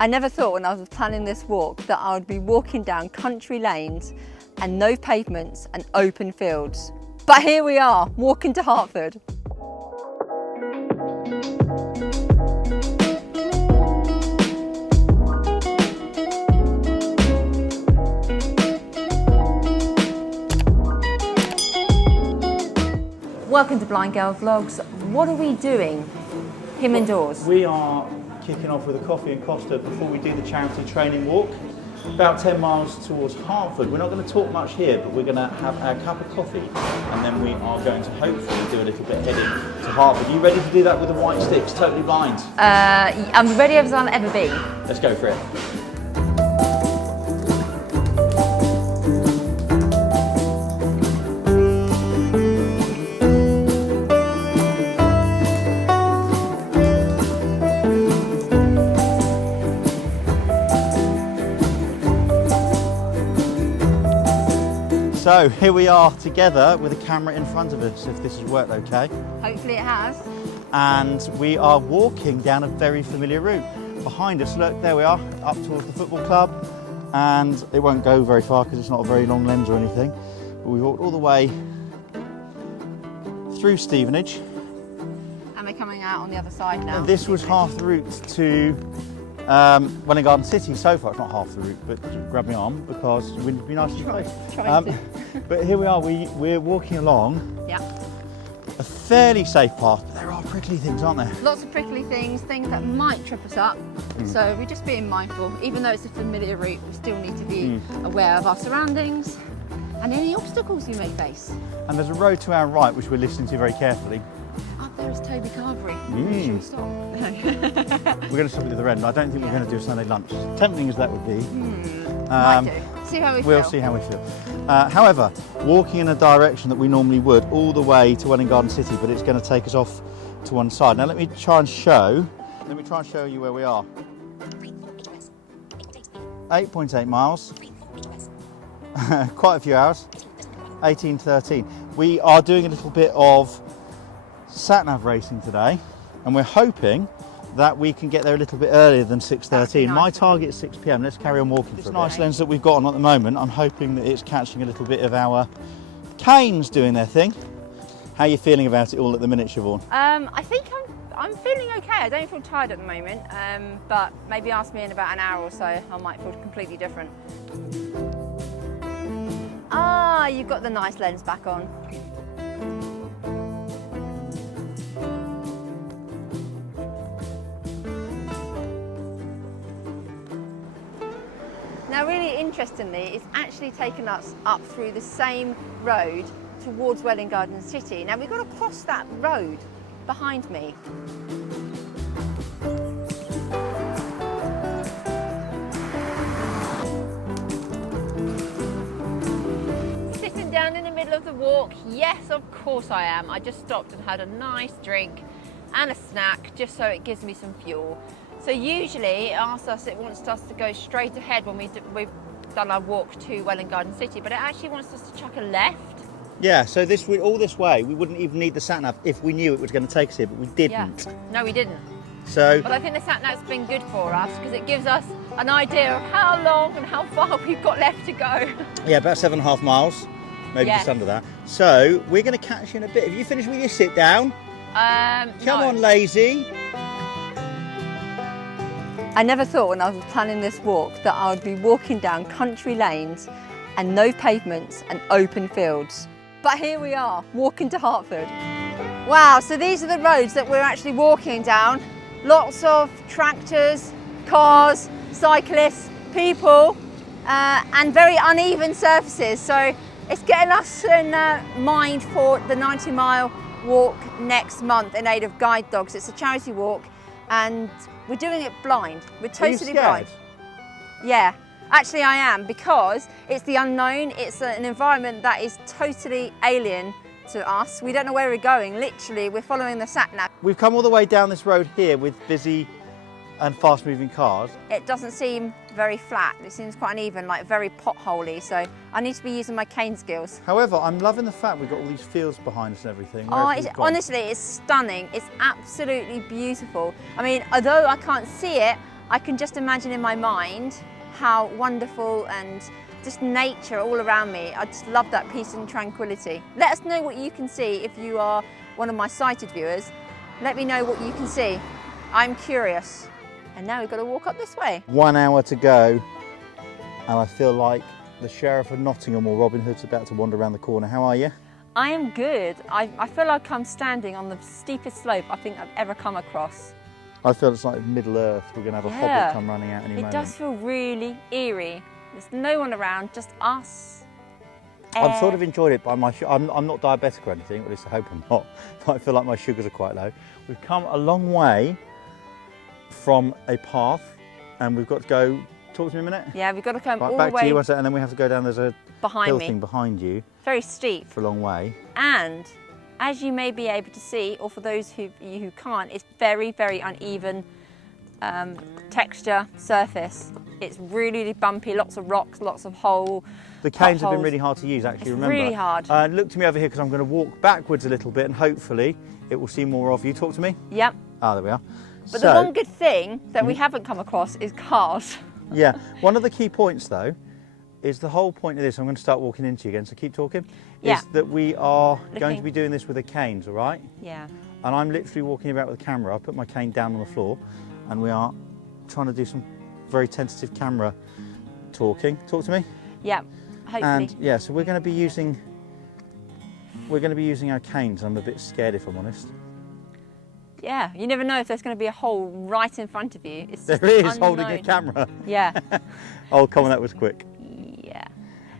I never thought when I was planning this walk that I would be walking down country lanes and no pavements and open fields. But here we are, walking to Hertford. Welcome to Blind Girl Vlogs. What are we doing? Him indoors. We are kicking off with a coffee and Costa before we do the charity training walk. About 10 miles towards Hertford. We're not going to talk much here, but we're going to have our cup of coffee and then we are going to hopefully do a little bit heading to Hertford. Are you ready to do that with the white sticks, totally blind? I'm ready as I'll ever be. Let's go for it. So here we are together with a camera in front of us, if this has worked okay. Hopefully it has. And we are walking down a very familiar route. Behind us, look, there we are, up towards the football club. And it won't go very far because it's not a very long lens or anything. But we walked all the way through Stevenage. And we're coming out on the other side now. And this was half the route to Welwyn Garden City so far. It's not half the route, but grab my arm because it would be nice to try. But here we are, we're walking along a fairly safe path. There are prickly things, aren't there? Lots of prickly things that might trip us up. So we're just being mindful. Even though it's a familiar route, we still need to be aware of our surroundings and any obstacles we may face. And there's a road to our right which we're listening to very carefully. Up there is Toby Carvery. Should we stop? We're going to stop at the other end. I don't think we're going to do a Sunday lunch. Tempting as that would be. Might do. See how we feel. We'll see how we feel. However, walking in a direction that we normally would all the way to Welwyn Garden City, but it's going to take us off to one side. Now let me try and show you where we are. 8.8 miles. Quite a few hours. 18:13. We are doing a little bit of sat-nav racing today, and we're hoping that we can get there a little bit earlier than 6:13. Nice. My target is 6 p.m. Let's carry on walking. This nice lens that we've got on at the moment, I'm hoping that it's catching a little bit of our canes doing their thing. How are you feeling about it all at the minute, Siobhan? I think I'm feeling okay. I don't feel tired at the moment, but maybe ask me in about an hour or so, I might feel completely different. Ah, you've got the nice lens back on. Now, really interestingly, it's actually taken us up through the same road towards Welwyn Garden City. Now, we've got to cross that road behind me. Sitting down in the middle of the walk, yes, of course I am. I just stopped and had a nice drink and a snack just so it gives me some fuel. So usually it wants us to go straight ahead when we've done our walk to Welwyn Garden City, but it actually wants us to chuck a left. Yeah, so all this way, we wouldn't even need the sat-nav if we knew it was going to take us here, but we didn't. Yeah. No, we didn't. So, but I think the sat-nav's been good for us because it gives us an idea of how long and how far we've got left to go. Yeah, about 7.5 miles, maybe just under that. So we're going to catch you in a bit. Have you finished with your sit down? Come on, lazy. I never thought when I was planning this walk that I would be walking down country lanes and no pavements and open fields. But here we are, walking to Hertford. Wow, so these are the roads that we're actually walking down. Lots of tractors, cars, cyclists, people, and very uneven surfaces. So it's getting us in mind for the 90-mile walk next month in aid of guide dogs. It's a charity walk and we're doing it blind. We're totally blind. Yeah, actually I am, because it's the unknown. It's an environment that is totally alien to us. We don't know where we're going. Literally, we're following the sat-nav. We've come all the way down this road here with busy and fast-moving cars. It doesn't seem very flat. It seems quite uneven, like very potholey. So I need to be using my cane skills. However, I'm loving the fact we've got all these fields behind us and everything. Honestly, it's stunning. It's absolutely beautiful. I mean, although I can't see it, I can just imagine in my mind how wonderful and just nature all around me. I just love that peace and tranquility. Let us know what you can see if you are one of my sighted viewers. Let me know what you can see. I'm curious. And now we've got to walk up this way. 1 hour to go, and I feel like the Sheriff of Nottingham or Robin Hood's about to wander around the corner. How are you? I am good. I feel like I'm standing on the steepest slope I think I've ever come across. I feel it's like Middle Earth. We're going to have a hobbit come running out any moment. It does feel really eerie. There's no one around, just us. I've sort of enjoyed it, but I'm not diabetic or anything, at least I hope I'm not, but I feel like my sugars are quite low. We've come a long way from a path, and we've got to go. Talk to me a minute. Yeah, we've got to come right, all back the way to you, and then we have to go down. There's a hill thing behind you. Very steep. For a long way. And as you may be able to see, or for those who can't, it's very, very uneven texture, surface. It's really bumpy, lots of rocks, lots of holes. The canes have been really hard to use, actually, remember. Really hard. Look to me over here, because I'm going to walk backwards a little bit, and hopefully it will see more of you. Talk to me. Yep. Ah, there we are. But the one good thing that we haven't come across is cars. Yeah. One of the key points, though, is the whole point of this. I'm going to start walking into you again, so keep talking. Yeah. Is that we are going to be doing this with the canes, all right? Yeah. And I'm literally walking about with the camera. I put my cane down on the floor, and we are trying to do some very tentative camera talking. Talk to me. Yeah. Hopefully. And yeah, so we're going to be using our canes. I'm a bit scared, if I'm honest. Yeah, you never know if there's going to be a hole right in front of you. It's there is, holding a camera. Yeah. Oh, come on, that was quick. Yeah.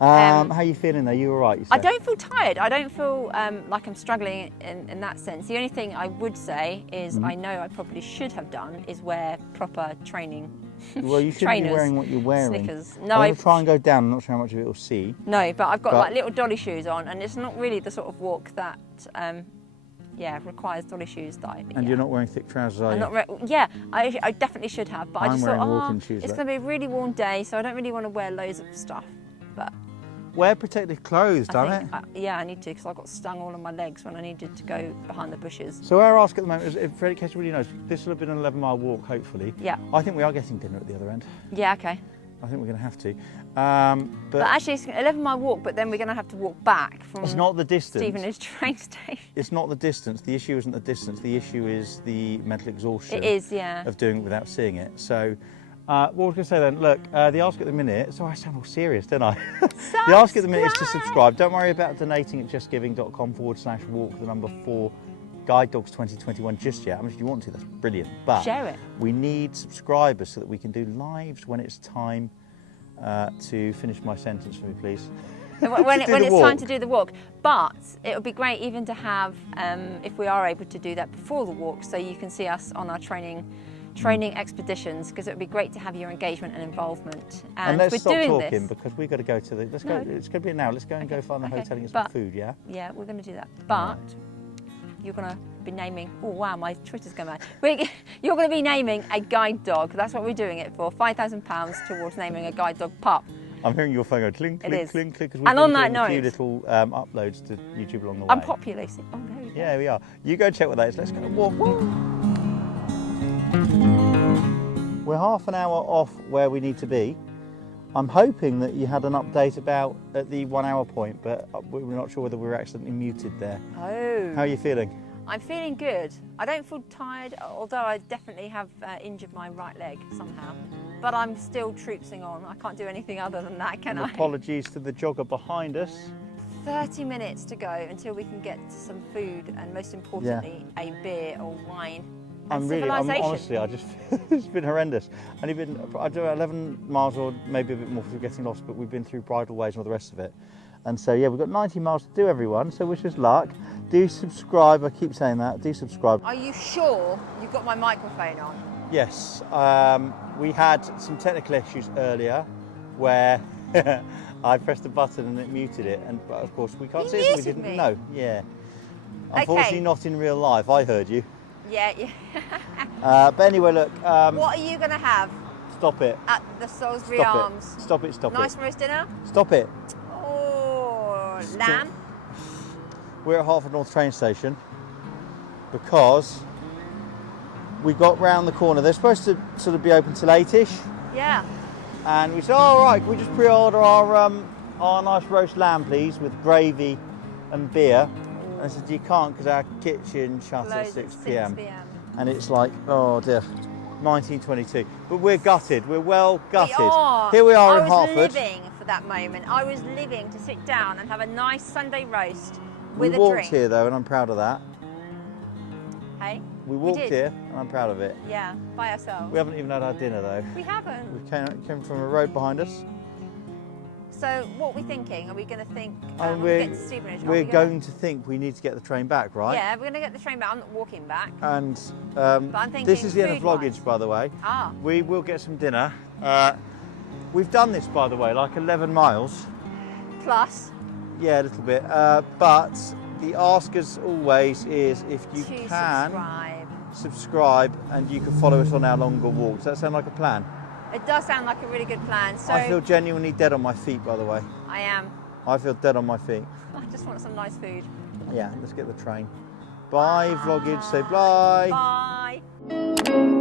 How are you feeling though? You all right? I don't feel tired. I don't feel like I'm struggling in that sense. The only thing I would say is I know I probably should have done is wear proper training. Well, you shouldn't be wearing what you're wearing. Snickers. No, I'm going to try and go down. I'm not sure how much of it will see. No, but I've got like little dolly shoes on, and it's not really the sort of walk that requires dolly shoes. And you're not wearing thick trousers, are you? I definitely should have, but I just thought, shoes, it's going to be a really warm day, so I don't really want to wear loads of stuff. But wear protective clothes, damn it. I need to, because I got stung all on my legs when I needed to go behind the bushes. So our ask at the moment is, if in case everybody knows, this will have been an 11-mile walk, hopefully. Yeah. I think we are getting dinner at the other end. Yeah, okay. I think we're going to have to. But actually, it's an 11-mile walk, but then we're going to have to walk back from it's not the distance. Stevenage train station. It's not the distance. The issue isn't the distance. The issue is the mental exhaustion. It is, yeah. Of doing it without seeing it. So, what was I going to say then? Look, the ask at the minute. So I sound all serious, don't I? The ask at the minute is to subscribe. Don't worry about donating at justgiving.com/walk the number 4 Guide Dogs 2021 just yet. I mean, if you want to, that's brilliant. But share it. We need subscribers so that we can do lives when it's time to finish my sentence for me, please. When it's time to do the walk. But it would be great even to have, if we are able to do that before the walk, so you can see us on our training expeditions, because it would be great to have your engagement and involvement. And let's stop talking because we've got to go to the. Let's go. It's going to be now. Let's go and go find the hotel and get some food. Yeah. Yeah, we're going to do that. But you're going to be naming. Oh wow, my Twitter's going mad. You're going to be naming a guide dog. That's what we're doing it for. £5,000 towards naming a guide dog pup. I'm hearing your phone go clink, clink, clink, clink. And on that note, a few little uploads to YouTube along the way. I'm populating. Oh, there we go. Yeah, we are. You go check what that is. Let's go walk. We're half an hour off where we need to be. I'm hoping that you had an update about at the 1 hour point, but we're not sure whether we were accidentally muted there. Oh. How are you feeling? I'm feeling good. I don't feel tired, although I definitely have injured my right leg somehow. But I'm still troopsing on. I can't do anything other than that, can I? Apologies to the jogger behind us. 30 minutes to go until we can get to some food and, most importantly, a beer or wine. Honestly, I just it's been horrendous. I do about 11 miles or maybe a bit more through getting lost, but we've been through bridleways and all the rest of it. And so yeah, we've got 90 miles to do, everyone. So wish us luck. Do subscribe. I keep saying that. Do subscribe. Are you sure you've got my microphone on? Yes. We had some technical issues earlier where I pressed a button and it muted it, but of course we can't see it. So we didn't know. Yeah. Unfortunately, not in real life. I heard you. Yeah. But anyway, look. What are you going to have? Stop it. At the Salisbury Arms. Stop it. Nice roast dinner? Stop it. Oh, lamb? We're at Hertford North train station because we got round the corner. They're supposed to sort of be open till 8ish. Yeah. And we said, all right, can we just pre-order our nice roast lamb, please, with gravy and beer? And I said, you can't because our kitchen shuts at 6 p.m. And it's like, oh dear, 1922. But we're gutted. We're well gutted. Here we are in Hertford. I was living for that moment. I was living to sit down and have a nice Sunday roast with a drink. We walked here though, and I'm proud of that. Hey? We walked here, and I'm proud of it. Yeah, by ourselves. We haven't even had our dinner though. We haven't. We came from a road behind us. So what are we thinking? Are we going to think we're get to Stevenage? We're going to think we need to get the train back, right? Yeah, we're going to get the train back. I'm not walking back. And but I'm thinking this is the end of food-wise. vloggage, by the way. Ah. We will get some dinner. We've done this, by the way, like 11 miles. Plus. Yeah, a little bit. But the ask, as always, is if you to can subscribe and you can follow us on our longer walks. Does that sound like a plan? It does sound like a really good plan. So I feel genuinely dead on my feet, by the way. I am. I feel dead on my feet. I just want some nice food. Yeah, let's get the train. Bye, vloggage. Say bye. Bye.